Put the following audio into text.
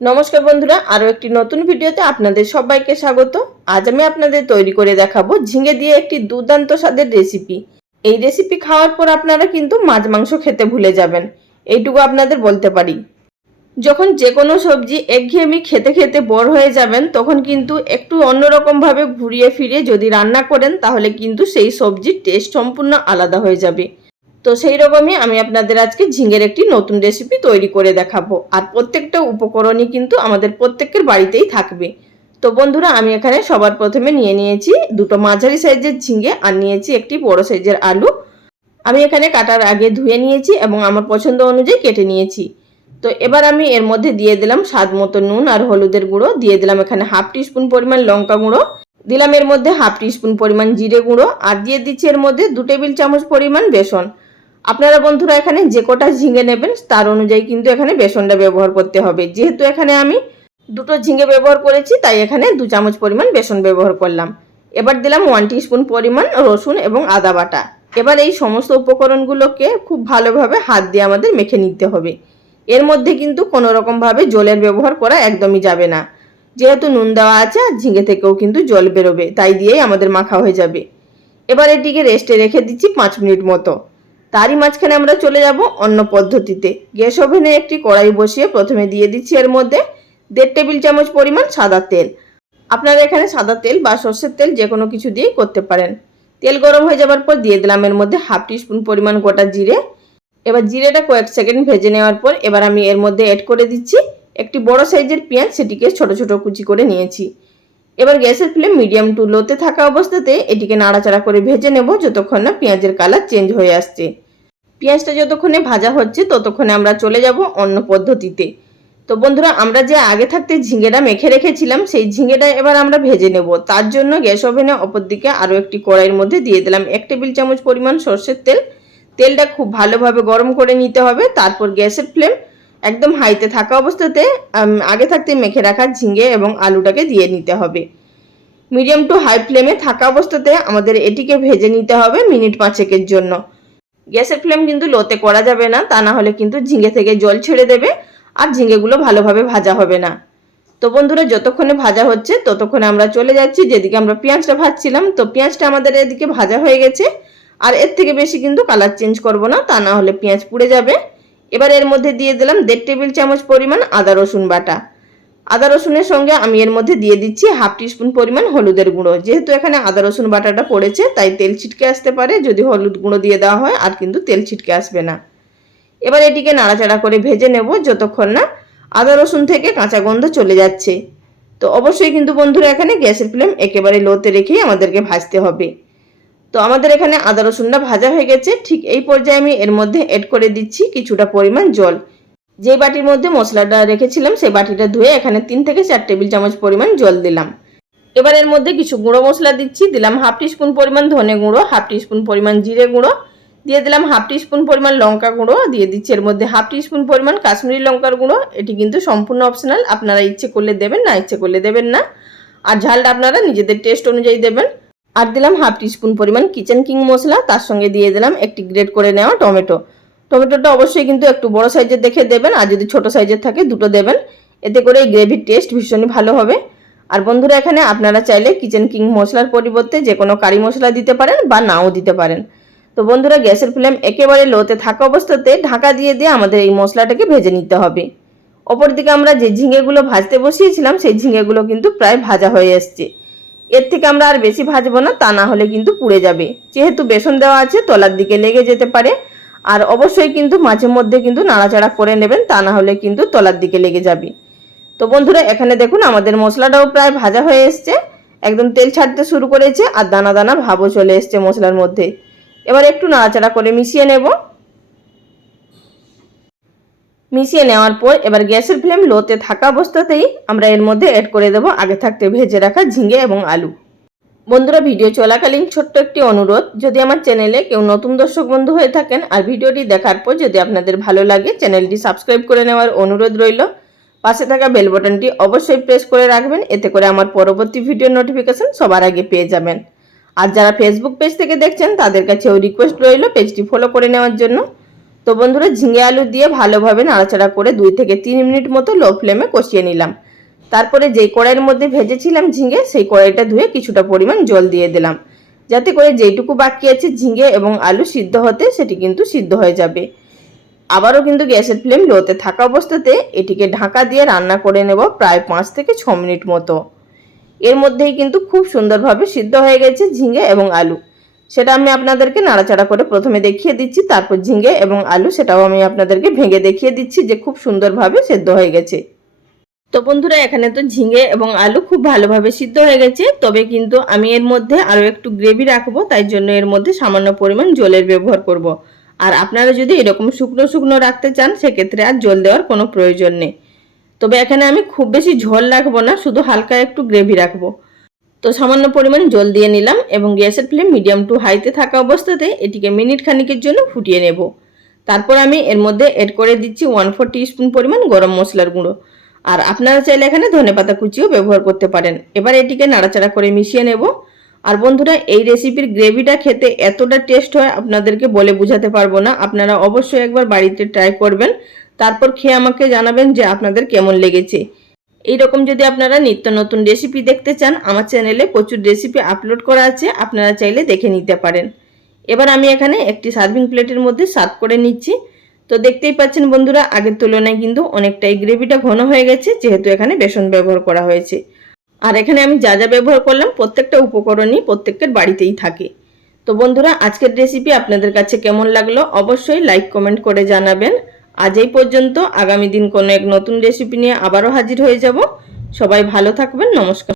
নমস্কার বন্ধুরা, আরো একটি নতুন ভিডিওতে আপনাদের সবাইকে স্বাগত। আজ আমি আপনাদের তৈরি করে দেখাবো ঝিঙে দিয়ে একটি দুর্দান্ত স্বাদের রেসিপি। এই রেসিপি খাওয়ার পর আপনারা কিন্তু মাছ মাংস খেতে ভুলে যাবেন, এইটুকু আপনাদের বলতে পারি। যখন যে কোনো সবজি একঘেয়েমি খেতে খেতে বোর হয়ে যাবেন, তখন কিন্তু একটু অন্যরকম ভাবে ঘুরিয়ে ফিরিয়ে যদি রান্না করেন, তাহলে কিন্তু সেই সবজির টেস্ট সম্পূর্ণ আলাদা হয়ে যাবে। তো সেই রকমই আমি আপনাদের আজকে ঝিঙের একটি নতুন রেসিপি তৈরি করে দেখাবো। আর প্রত্যেকটা উপকরণই কিন্তু আমাদের প্রত্যেকের বাড়িতেই থাকবে। তো বন্ধুরা, আমি এখানে সবার প্রথমে নিয়ে নিয়েছি দুটো মাঝারি সাইজের ঝিঙে, আর নিয়েছি একটি বড় সাইজের আলু। আমি এখানে কাটার আগে ধুয়ে নিয়েছি এবং আমার পছন্দ অনুযায়ী কেটে নিয়েছি। তো এবার আমি এর মধ্যে দিয়ে দিলাম স্বাদ মতো নুন আর হলুদের গুঁড়ো, দিয়ে দিলাম এখানে হাফ টিস্পুন পরিমাণ লঙ্কা গুঁড়ো, দিলাম এর মধ্যে হাফ টিস্পুন পরিমাণ জিরে গুঁড়ো, আর দিয়ে দিচ্ছি এর মধ্যে 2 টেবিল চামচ পরিমাণ বেসন। আপনারা বন্ধুরা এখানে যে কটা ঝিঙে নেবেন তার অনুযায়ী কিন্তু এখানে বেসনটা ব্যবহার করতে হবে। যেহেতু এখানে আমি দুটো ঝিঙে ব্যবহার করেছি, তাই এখানে 2 চামচ পরিমাণ বেসন ব্যবহার করলাম। এবার দিলাম 1 টিস্পুন পরিমাণ রসুন এবং আদা বাটা। এবার এই সমস্ত উপকরণগুলোকে খুব ভালোভাবে হাত দিয়ে আমাদের মেখে নিতে হবে। এর মধ্যে কিন্তু কোনো রকমভাবে জলের ব্যবহার করা একদমই যাবে না। যেহেতু নুন দেওয়া আছে আর ঝিঙে থেকেও কিন্তু জল বেরোবে, তাই দিয়েই আমাদের মাখা হয়ে যাবে। এবার এটিকে রেস্টে রেখে দিচ্ছি 5 মিনিট মতো। তারই মাঝখানে আমরা চলে যাব অন্য পদ্ধতিতে। গ্যাস ওভেনে একটি কড়াই বসিয়ে প্রথমে দিয়ে দিচ্ছি এর মধ্যে 1.5 টেবিল চামচ পরিমাণ সাদা তেল। আপনারা এখানে সাদা তেল বা সর্ষের তেল যে কোনো কিছু দিয়ে করতে পারেন। তেল গরম হয়ে যাবার পর দিয়ে দিলাম এর মধ্যে হাফ টিস্পুন পরিমাণ গোটা জিরে। এবার জিরেটা কয়েক সেকেন্ড ভেজে নেওয়ার পর এবার আমি এর মধ্যে অ্যাড করে দিচ্ছি একটি বড় সাইজের পেঁয়াজ, সেটিকে ছোট ছোট কুচি করে নিয়েছি। এবার গ্যাসের ফ্লেম মিডিয়াম টু লোতে থাকা অবস্থাতে এটিকে নাড়াচাড়া করে ভেজে নেব যতক্ষণ না পেঁয়াজের কালার চেঞ্জ হয়ে আসছে। পেঁয়াজটা যতক্ষণে ভাজা হচ্ছে ততক্ষণে আমরা চলে যাব অন্য পদ্ধতিতে। তো বন্ধুরা, আমরা যে আগে থাকতে ঝিঙেটা মেখে রেখেছিলাম সেই ঝিঙেটা এবার আমরা ভেজে নেব। তার জন্য গ্যাস ওভেনে অপরদিকে আরও একটি কড়াইয়ের মধ্যে দিয়ে দিলাম 1 টেবিল চামচ পরিমাণ সর্ষের তেল। তেলটা খুব ভালোভাবে গরম করে নিতে হবে। তারপর গ্যাসের ফ্লেম একদম হাইতে থাকা অবস্থাতে আগে থাকতে মেখে রাখা ঝিঙে এবং আলুটাকে দিয়ে নিতে হবে। মিডিয়াম টু হাই ফ্লেমে থাকা অবস্থাতে আমাদের এটিকে ভেজে নিতে হবে মিনিট 5 জন্য। গ্যাসের ফ্লেম কিন্তু লোতে করা যাবে না, তা না হলে কিন্তু ঝিঙে থেকে জল ছেড়ে দেবে আর ঝিঙেগুলো ভালোভাবে ভাজা হবে না। তো বন্ধুরা, যতক্ষণে ভাজা হচ্ছে ততক্ষণে আমরা চলে যাচ্ছি যেদিকে আমরা পেঁয়াজটা ভাজছিলাম। তো পেঁয়াজটা আমাদের এদিকে ভাজা হয়ে গেছে, আর এর থেকে বেশি কিন্তু কালার চেঞ্জ করব না, তা না হলে পেঁয়াজ পুড়ে যাবে। এবার এর মধ্যে দিয়ে দিলাম 1.5 টেবিল চামচ পরিমাণ আদা রসুন বাটা। আদা রসুনের সঙ্গে আমি এর মধ্যে দিয়ে দিচ্ছি হাফ টিস্পুন পরিমাণ হলুদের গুঁড়ো। যেহেতু এখানে আদা রসুন বাটাটা পড়েছে তাই তেল ছিটকে আসতে পারে, যদি হলুদ গুঁড়ো দিয়ে দেওয়া হয় আর কিন্তু তেল ছিটকে আসবে না। এবার এটিকে নাড়াচাড়া করে ভেজে নেব যতক্ষণ না আদা রসুন থেকে কাঁচা গন্ধ চলে যাচ্ছে। তো অবশ্যই কিন্তু বন্ধুরা এখানে গ্যাসের ফ্লেম একেবারে লোতে রেখেই আমাদেরকে ভাজতে হবে। তো আমাদের এখানে আদা রসুনটা ভাজা হয়ে গেছে। ঠিক এই পর্যায়ে আমি এর মধ্যে অ্যাড করে দিচ্ছি কিছুটা পরিমাণ জল। যে বাটির মধ্যে মশলাটা রেখেছিলাম সেই বাটিটা ধুয়ে এখানে 3 থেকে 4 টেবিল চামচ পরিমাণ জল দিলাম। এবার এর মধ্যে কিছু গুঁড়ো মশলা দিচ্ছি। দিলাম হাফ টিস্পুন পরিমাণ ধনে গুঁড়ো, হাফ টিস্পুন পরিমাণ জিরে গুঁড়ো, দিয়ে দিলাম হাফ টিস্পুন পরিমাণ লঙ্কা গুঁড়ো, দিয়ে দিচ্ছি এর মধ্যে হাফ টিস্পুন পরিমাণ কাশ্মীরি লঙ্কার গুঁড়ো। এটি কিন্তু সম্পূর্ণ অপশনাল, আপনারা ইচ্ছে করলে দেবেন, না ইচ্ছে করলে দেবেন না। আর ঝালটা আপনারা নিজেদের টেস্ট অনুযায়ী দেবেন। আর দিলাম হাফ টিস্পুন পরিমাণ কিচেন কিং মশলা, তার সঙ্গে দিয়ে দিলাম একটি গ্রেট করে নেওয়া টমেটো। টমেটোটা অবশ্যই কিন্তু একটু বড় সাইজের দেখে দেবেন, আর যদি ছোট সাইজের থাকে দুটো দেবেন। এতে করে এই গ্রেভির টেস্ট ভীষণই ভালো হবে। আর বন্ধুরা, এখানে আপনারা চাইলে কিচেন কিং মশলার পরিবর্তে যে কোনো কারি মশলা দিতে পারেন বা নাও দিতে পারেন। তো বন্ধুরা, গ্যাসের ফ্লেম একেবারে লোতে থাকা অবস্থাতে ঢাকা দিয়ে দিয়ে আমাদের এই মশলাটাকে ভেজে নিতে হবে। অপরদিকে আমরা যে ঝিঙেগুলো ভাজতে বসিয়েছিলাম সেই ঝিঙেগুলো কিন্তু প্রায় ভাজা হয়ে এসছে। এর থেকে আমরা আর বেশি ভাজবো না, তা না হলে কিন্তু পুড়ে যাবে। যেহেতু বেসন দেওয়া আছে তলার দিকে লেগে যেতে পারে। আর অবশ্যই কিন্তু মাঝে মধ্যে কিন্তু নাড়াচাড়া করে নেবেন, তা না হলে কিন্তু তলার দিকে লেগে যাবে। তো বন্ধুরা, এখানে দেখুন আমাদের মশলাটাও প্রায় ভাজা হয়ে এসছে, একদম তেল ছাড়তে শুরু করেছে আর দানা দানা ভাবও চলে এসছে মশলার মধ্যে। এবার একটু নাড়াচাড়া করে মিশিয়ে নেব। মিশিয়ে নেওয়ার পর এবার গ্যাসের ফ্লেম লোতে থাকা অবস্থাতেই আমরা এর মধ্যে অ্যাড করে দেব আগে থাকতে ভেজে রাখা ঝিঙে এবং আলু। বন্ধুরা, ভিডিও চলাকালীন ছোট্ট একটি অনুরোধ, যদি আমার চ্যানেলে কেউ নতুন দর্শক বন্ধু হয়ে থাকেন আর ভিডিওটি দেখার পর যদি আপনাদের ভালো লাগে, চ্যানেলটি সাবস্ক্রাইব করে নেওয়ার অনুরোধ রইল। পাশে থাকা বেল বাটনটি অবশ্যই প্রেস করে রাখবেন, এতে করে আমার পরবর্তী ভিডিওর নোটিফিকেশন সবার আগে পেয়ে যাবেন। আর যারা ফেসবুক পেজ থেকে দেখছেন তাদের কাছেও রিকোয়েস্ট রইল পেজটি ফলো করে নেওয়ার জন্য। তো বন্ধুরা ঝিঙে আলু দিয়ে ভালোভাবে নাড়াচাড়া করে 2 থেকে 3 মিনিট মতো লো ফ্লেমে কষিয়ে নিলাম। তারপরে যেই কড়াইয়ের মধ্যে ভেজেছিলাম ঝিঙে সেই কড়াইটা ধুয়ে কিছুটা পরিমাণ জল দিয়ে দিলাম, যাতে করে যেইটুকু বাকি আছে ঝিঙে এবং আলু সিদ্ধ হতে সেটি কিন্তু সিদ্ধ হয়ে যাবে। আবারও কিন্তু গ্যাসের ফ্লেম লোতে থাকা অবস্থাতে এটিকে ঢাকা দিয়ে রান্না করে নেব প্রায় 5 থেকে 6 মিনিট মতো। এর মধ্যেই কিন্তু খুব সুন্দরভাবে সিদ্ধ হয়ে গেছে ঝিঙে এবং আলু। সেটা আমি আপনাদেরকে নাড়াচাড়া করে প্রথমে দেখিয়ে দিচ্ছি, তারপর ঝিঙে এবং আলু সেটাও আমি আপনাদেরকে ভেঙে দেখিয়ে দিচ্ছি যে খুব সুন্দরভাবে সিদ্ধ হয়ে গেছে। তো বন্ধুরা এখানে তো ঝিঙে এবং আলু খুব ভালোভাবে সিদ্ধ হয়ে গেছে, তবে কিন্তু আমি এর মধ্যে আরও একটু গ্রেভি রাখবো, তাই জন্য এর মধ্যে সামান্য পরিমাণ জলের ব্যবহার করব। আর আপনারা যদি এরকম শুকনো শুকনো রাখতে চান সেক্ষেত্রে আর জল দেওয়ার কোনো প্রয়োজন নেই। তবে এখানে আমি খুব বেশি ঝোল রাখবো না, শুধু হালকা একটু গ্রেভি রাখবো। তো সামান্য পরিমাণ জল দিয়ে নিলাম এবং গ্যাসের ফ্লেম মিডিয়াম টু হাইতে থাকা অবস্থাতে এটিকে মিনিট খানিকের জন্য ফুটিয়ে নেব। তারপর আমি এর মধ্যে এড করে দিচ্ছি 1/4 টিস্পুন পরিমাণ গরম মশলার গুঁড়ো। আর আপনারা চাইলে এখানে ধনেপাতা কুচিও ব্যবহার করতে পারেন। এবার এটিকে নাড়াচাড়া করে মিশিয়ে নেব। আর বন্ধুরা এই রেসিপির গ্রেভিটা খেতে এতটা টেস্ট হয় আপনাদেরকে বলে বোঝাতে পারবো না। আপনারা অবশ্যই একবার বাড়িতে ট্রাই করবেন, তারপর খেয়ে আমাকে জানাবেন যে আপনাদের কেমন লেগেছে। এইরকম যদি আপনারা নিত্য নতুন রেসিপি দেখতে চান আমার চ্যানেলে প্রচুর রেসিপি আপলোড করা আছে, আপনারা চাইলে দেখে নিতে পারেন। এবার আমি এখানে একটি সার্ভিং প্লেটের মধ্যে সার্ভ করে নিচ্ছি। তো দেখতেই পাচ্ছেন বন্ধুরা আগের তুলনায় কিন্তু অনেকটাই গ্রেভিটা ঘন হয়ে গেছে, যেহেতু এখানে বেসন ব্যবহার করা হয়েছে। আর এখানে আমি যা যা ব্যবহার করলাম প্রত্যেকটা উপকরণই প্রত্যেকের বাড়িতেই থাকে। তো বন্ধুরা আজকের রেসিপি আপনাদের কাছে কেমন লাগলো অবশ্যই লাইক কমেন্ট করে জানাবেন। আজ এই পর্যন্ত, আগামী দিন কোনো এক নতুন রেসিপি নিয়ে আবারও হাজির হয়ে যাব। সবাই ভালো থাকবেন, নমস্কার।